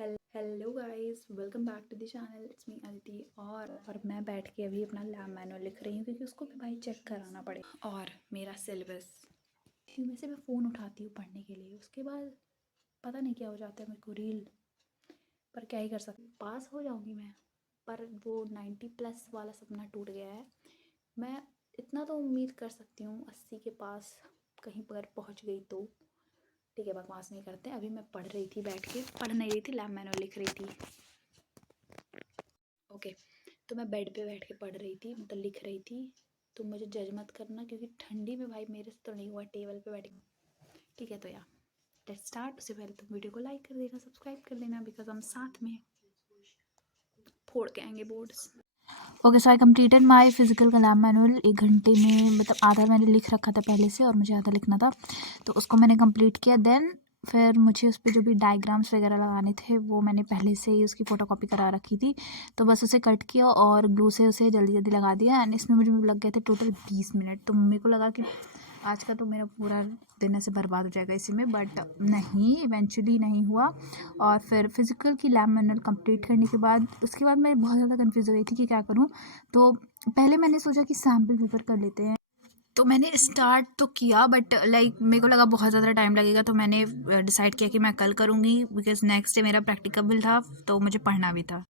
Hello guys, welcome back to the channel. It's me Aditi. और मैं बैठ के अभी अपना लैब मैनुअल लिख रही हूँ क्योंकि उसको भी भाई चेक कराना पड़ेगा। और मेरा सिलेबस में से मैं फ़ोन उठाती हूँ पढ़ने के लिए, उसके बाद पता नहीं क्या हो जाता है मेरे को रील। पर क्या ही कर सकती, पास हो जाऊँगी मैं, पर वो 90+ वाला सपना टूट गया है। मैं इतना तो उम्मीद कर सकती हूँ 80 के पास कहीं पर पहुँच गई तो ठीक है, बकवास नहीं करते। अभी मैं पढ़ रही थी, बैठ के पढ़ नहीं रही थी, लैब मैनुअल लिख रही थी। ओके, तो मैं बेड पे बैठ के पढ़ रही थी, मतलब लिख रही थी। तो मुझे जज मत करना क्योंकि ठंडी में भाई मेरे से तो नहीं हुआ टेबल पे बैठ के। ठीक है, तो यार लेट्स स्टार्ट। उससे पहले तुम वीडियो को लाइक कर देना, सब्सक्राइब कर देना, बिकॉज हम साथ में फोड़ के आएंगे boards. Okay, so I completed my physical का लैब मैनुअल 1 घंटे में, मतलब आधा मैंने लिख रखा था पहले से और मुझे आधा लिखना था, तो उसको मैंने कंप्लीट किया। देन फिर मुझे उस पर जो भी डायग्राम्स वगैरह लगाने थे वो मैंने पहले से ही उसकी फ़ोटोकॉपी करा रखी थी, तो बस उसे कट किया और ग्लू से उसे जल्दी जल्दी लगा दिया। एंड इसमें मुझे लग गए थे टोटल 20 मिनट। तो मेरे को लगा कि आज का तो मेरा पूरा दिन ऐसे बर्बाद हो जाएगा इसी में, बट नहीं, इवेंचुअली नहीं हुआ। और फिर फिज़िकल की लैब मैनुअल कंप्लीट करने के बाद उसके बाद मैं बहुत ज़्यादा कंफ्यूज हो गई थी कि क्या करूँ। तो पहले मैंने सोचा कि सैम्पल पेपर कर लेते हैं, तो मैंने स्टार्ट तो किया, बट लाइक मेरे को लगा बहुत ज़्यादा टाइम लगेगा, तो मैंने डिसाइड किया कि मैं कल करूँगी बिकॉज नेक्स्ट डे मेरा प्रैक्टिकल था, तो मुझे पढ़ना भी था।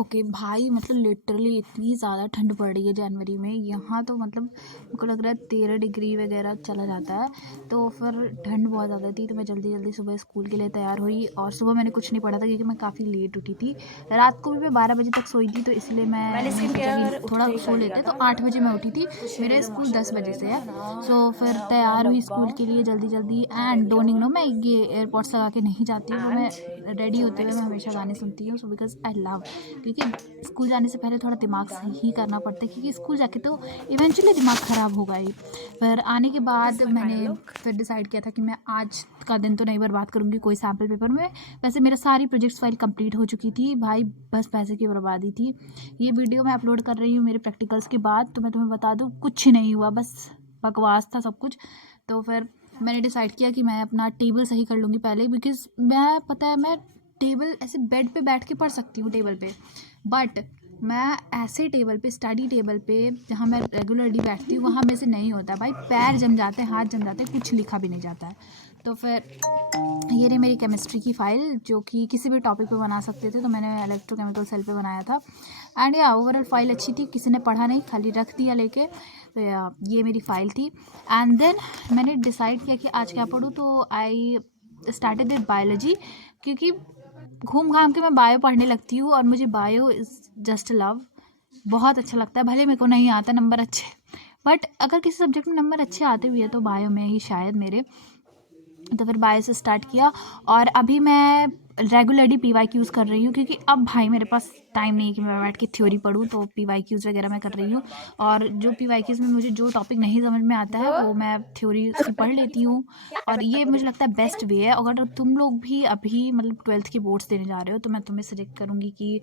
ओके भाई, मतलब लिटरली इतनी ज़्यादा ठंड पड़ रही है जनवरी में यहाँ, तो मतलब मेरे को लग रहा है 13 डिग्री वगैरह चला जाता है। तो फिर ठंड बहुत ज़्यादा थी, तो मैं जल्दी जल्दी सुबह स्कूल के लिए तैयार हुई। और सुबह मैंने कुछ नहीं पढ़ा था क्योंकि मैं काफ़ी लेट उठी थी। रात को भी मैं 12 बजे तक सोई थी, तो इसलिए मैंने सोचा कि थोड़ा सो लेते। तो 8 बजे मैं उठी थी, मेरा स्कूल 10 बजे से है। सो फिर तैयार हुई स्कूल के लिए जल्दी जल्दी। एंड डोंट नो, मैं ये एयरपोर्ट्स लगा के नहीं जाती हूँ, तो मैं रेडी होते हुए मैं हमेशा गाने सुनती हूँ, सो बिकॉज आई लव, क्योंकि स्कूल जाने से पहले थोड़ा दिमाग सही करना पड़ता है, क्योंकि स्कूल जाके तो इवेंचुअली दिमाग ख़राब होगा ही। फिर आने के बाद मैंने फिर डिसाइड किया था कि मैं आज का दिन तो नहीं बर्बाद करूँगी कोई सैम्पल पेपर में। वैसे मेरा सारी प्रोजेक्ट्स फाइल कंप्लीट हो चुकी थी भाई, बस पैसे की बर्बादी थी। ये वीडियो मैं अपलोड कर रही हूँ मेरे प्रैक्टिकल्स के बाद, तो मैं तुम्हें बता दूँ कुछ नहीं हुआ, बस बकवास था सब कुछ। तो फिर मैंने डिसाइड किया कि मैं अपना टेबल सही कर लूँगी पहले, बिकॉज मैं, पता है, मैं टेबल ऐसे बेड पे बैठ के पढ़ सकती हूँ टेबल पे, बट मैं ऐसे टेबल पे, स्टडी टेबल पे जहाँ मैं रेगुलरली बैठती हूँ, वहाँ में से नहीं होता भाई, पैर जम जाते हैं, हाथ जम जाते हैं, कुछ लिखा भी नहीं जाता है। तो फिर ये रही मेरी केमिस्ट्री की फ़ाइल, जो कि किसी भी टॉपिक पे बना सकते थे, तो मैंने इलेक्ट्रोकेमिकल सेल पे बनाया था। एंड या ओवरऑल फ़ाइल अच्छी थी, किसी ने पढ़ा नहीं, खाली रख दिया लेके। तो ये मेरी फ़ाइल थी। एंड देन मैंने डिसाइड किया कि आज क्या पढ़ूँ, तो आई स्टार्टेड विद बायोलॉजी, क्योंकि घूम घाम के मैं बायो पढ़ने लगती हूँ और मुझे बायो इज़ जस्ट लव, बहुत अच्छा लगता है। भले मेरे को नहीं आता नंबर अच्छे, बट अगर किसी सब्जेक्ट में नंबर अच्छे आते भी है तो बायो में ही शायद मेरे। तो फिर बायो से स्टार्ट किया और अभी मैं रेगुलरली PYQs कर रही हूँ, क्योंकि अब भाई मेरे पास टाइम नहीं है कि मैं बैठ के थ्योरी पढूँ, तो PYQs वगैरह मैं कर रही हूँ। और जो PYQs में मुझे जो टॉपिक नहीं समझ में आता है वो मैं थ्योरी उसकी पढ़ लेती हूँ। और ये मुझे लगता है बेस्ट वे है। अगर तुम लोग भी अभी मतलब 12th के बोर्ड्स देने जा रहे हो, तो मैं तुम्हें सजेस्ट करूँगी कि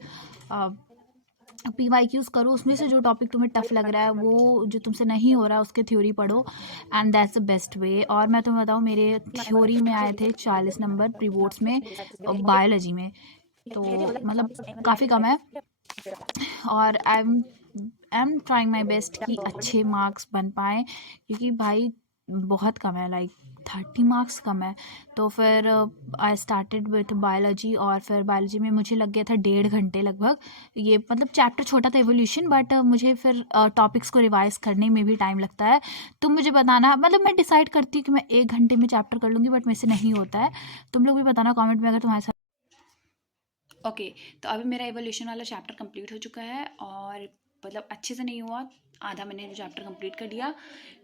PYQs करो, उसमें से जो टॉपिक तुम्हें टफ लग रहा है, वो जो तुमसे नहीं हो रहा है उसके थ्योरी पढ़ो, and that's the best way. और मैं तुम्हें बताऊँ, मेरे थ्योरी में आए थे 40 नंबर प्री बोर्ड्स में, बायोलॉजी में, तो मतलब काफ़ी कम है। और I am trying my best कि अच्छे मार्क्स बन पाएँ, क्योंकि भाई बहुत कम है, लाइक 30 मार्क्स कम है। तो फिर आई स्टार्टेड विथ बायोलॉजी, और फिर बायोलॉजी में मुझे लग गया था 1.5 घंटे लगभग। ये मतलब चैप्टर छोटा था एवोल्यूशन, बट मुझे फिर टॉपिक्स को रिवाइज करने में भी टाइम लगता है। तुम मुझे बताना, मतलब मैं डिसाइड करती हूँ कि मैं 1 घंटे में चैप्टर कर लूँगी, बट मेरे से नहीं होता है। तुम लोग भी बताना कॉमेंट में अगर तुम्हारे साथ। ओके, तो अभी मेरा एवोल्यूशन वाला चैप्टर कंप्लीट हो चुका है, और मतलब अच्छे से नहीं हुआ, आधा मैंने चैप्टर कंप्लीट कर दिया।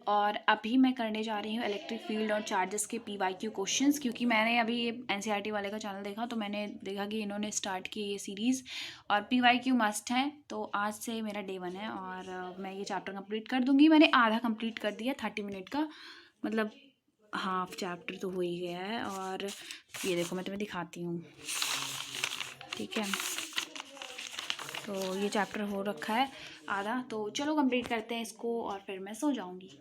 और अभी मैं करने जा रही हूँ इलेक्ट्रिक फील्ड और चार्जेस के PYQ क्वेश्चंस, क्योंकि मैंने अभी ये NCERT वाले का चैनल देखा, तो मैंने देखा कि इन्होंने स्टार्ट की ये सीरीज़, और PYQ मस्ट है। तो आज से मेरा डे 1 है और मैं ये चैप्टर कंप्लीट कर दूँगी। मैंने आधा कंप्लीट कर दिया 30 मिनट का, मतलब हाफ चैप्टर तो हो ही गया है। और ये देखो मैं तुम्हें दिखाती हूँ, ठीक है। तो ये चैप्टर हो रखा है आधा, तो चलो कंप्लीट करते हैं इसको और फिर मैं सो जाऊँगी।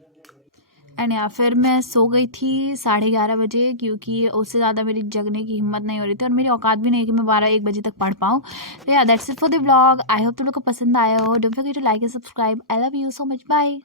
एंड या फिर मैं सो गई थी 11:30 बजे, क्योंकि उससे ज़्यादा मेरी जगने की हिम्मत नहीं हो रही थी और मेरी औकात भी नहीं है कि मैं 12-1 बजे तक पढ़ पाऊँ। तो या that's it for the vlog. I hope तुम लोग को पसंद आया हो। Don't forget to like and subscribe. I love you so much. Bye.